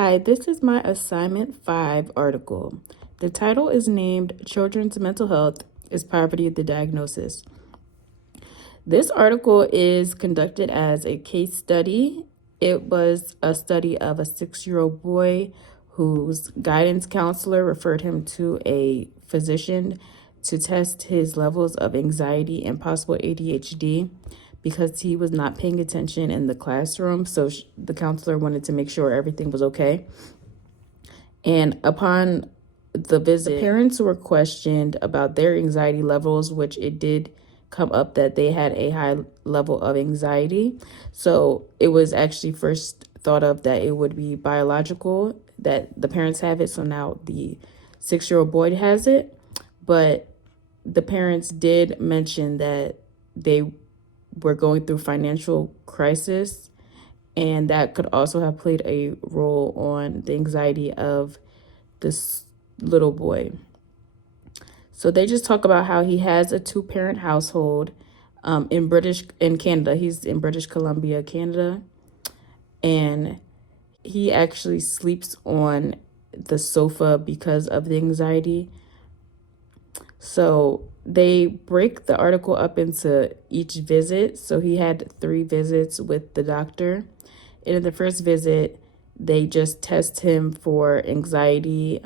Hi, this is my assignment 5 article. The title is named Children's Mental Health is Poverty the Diagnosis. This article is conducted as a case study. It was a study of a 6-year-old boy whose guidance counselor referred him to a physician to test his levels of anxiety and possible ADHD because he was not paying attention in the classroom. So the counselor wanted to make sure everything was okay. And upon the visit, the parents were questioned about their anxiety levels, which it did come up that they had a high level of anxiety. So it was actually first thought of that it would be biological, that the parents have it. So now the 6-year-old boy has it. But the parents did mention that they were going through financial crisis, and that could also have played a role on the anxiety of this little boy. So they just talk about how he has a 2-parent household in Canada. He's in British Columbia, Canada, and he actually sleeps on the sofa because of the anxiety. So they break the article up into each visit. So he had 3 visits with the doctor. And in the first visit, they just test him for anxiety.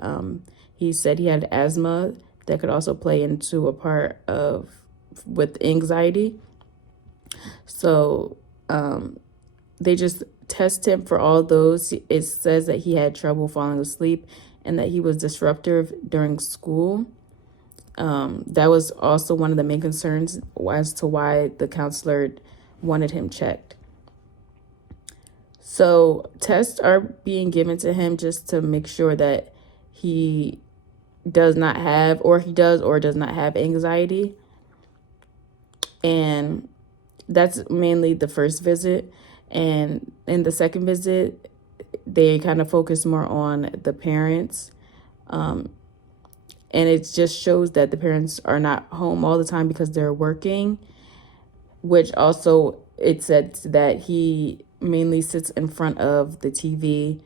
He said he had asthma that could also play into a part of with anxiety. So they just test him for all those. It says that he had trouble falling asleep and that he was disruptive during school. That was also one of the main concerns as to why the counselor wanted him checked. So tests are being given to him just to make sure that he does not have, or he does or does not have anxiety. And that's mainly the first visit. And in the second visit, they kind of focus more on the parents. And it just shows that the parents are not home all the time because they're working, which also it said that he mainly sits in front of the TV,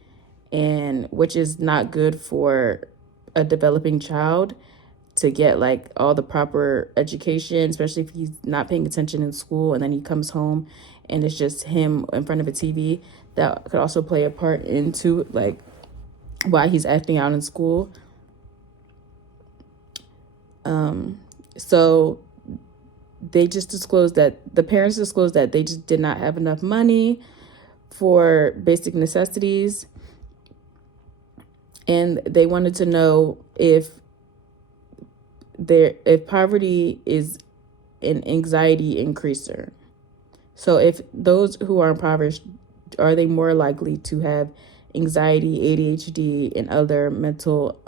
and which is not good for a developing child to get like all the proper education, especially if he's not paying attention in school and then he comes home and it's just him in front of a TV. That could also play a part into like why he's acting out in school. So they just disclosed that the parents disclosed that they just did not have enough money for basic necessities, and they wanted to know if poverty is an anxiety increaser. So if those who are impoverished, are they more likely to have anxiety, ADHD, and other mental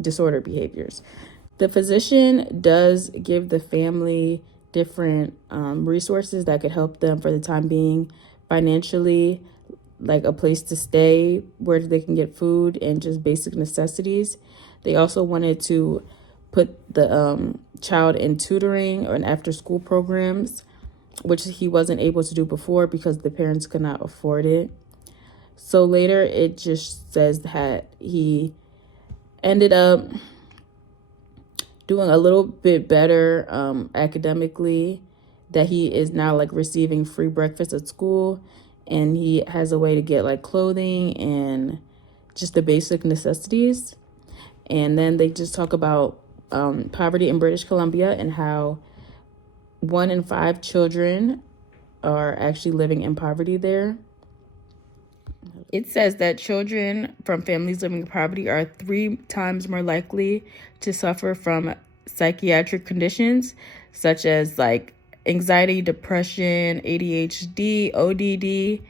disorder behaviors? The physician does give the family different resources that could help them for the time being financially, like a place to stay where they can get food and just basic necessities. They also wanted to put the child in tutoring or in after-school programs, which he wasn't able to do before because the parents could not afford it. So later it just says that he ended up doing a little bit better academically, that he is now like receiving free breakfast at school, and he has a way to get like clothing and just the basic necessities. And then they just talk about poverty in British Columbia and how 1 in 5 children are actually living in poverty there. It says that children from families living in poverty are 3 times more likely to suffer from psychiatric conditions such as like anxiety, depression, ADHD, ODD,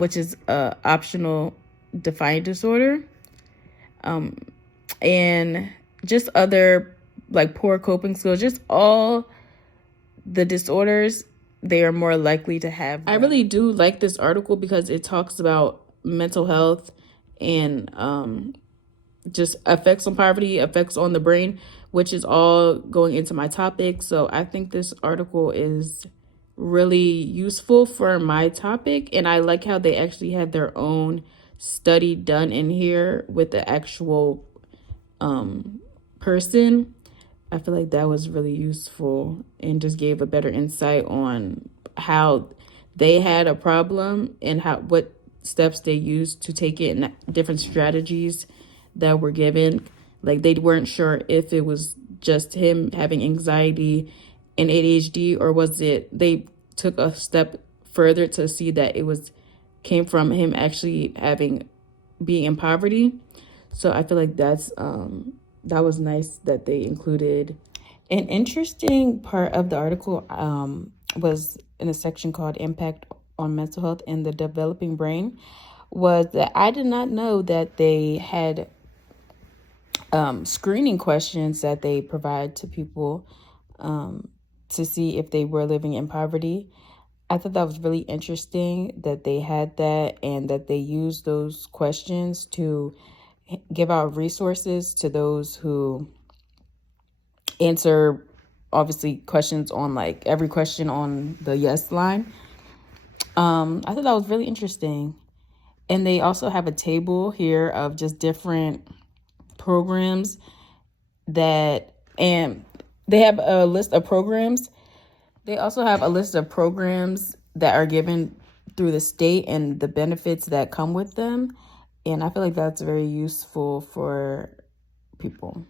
which is optional defiant disorder, and just other like poor coping skills, just all the disorders they are more likely to have. I really do like this article because it talks about mental health and just effects on poverty, effects on the brain, which is all going into my topic. So I think this article is really useful for my topic. And I like how they actually had their own study done in here with the actual person. I feel like that was really useful and just gave a better insight on how they had a problem and what steps they used to take it, and different strategies that were given. Like they weren't sure if it was just him having anxiety and ADHD, or was it they took a step further to see that it was came from him actually having being in poverty. So I feel like that was nice that they included. An interesting part of the article was in a section called Impact on Mental Health in the Developing Brain, was that I did not know that they had screening questions that they provide to people to see if they were living in poverty. I thought that was really interesting that they had that and that they used those questions to give out resources to those who answer, obviously, questions on like every question on the yes line. I thought that was really interesting. And they also have a table here of just different programs and they have a list of programs. They also have a list of programs that are given through the state and the benefits that come with them. And I feel like that's very useful for people.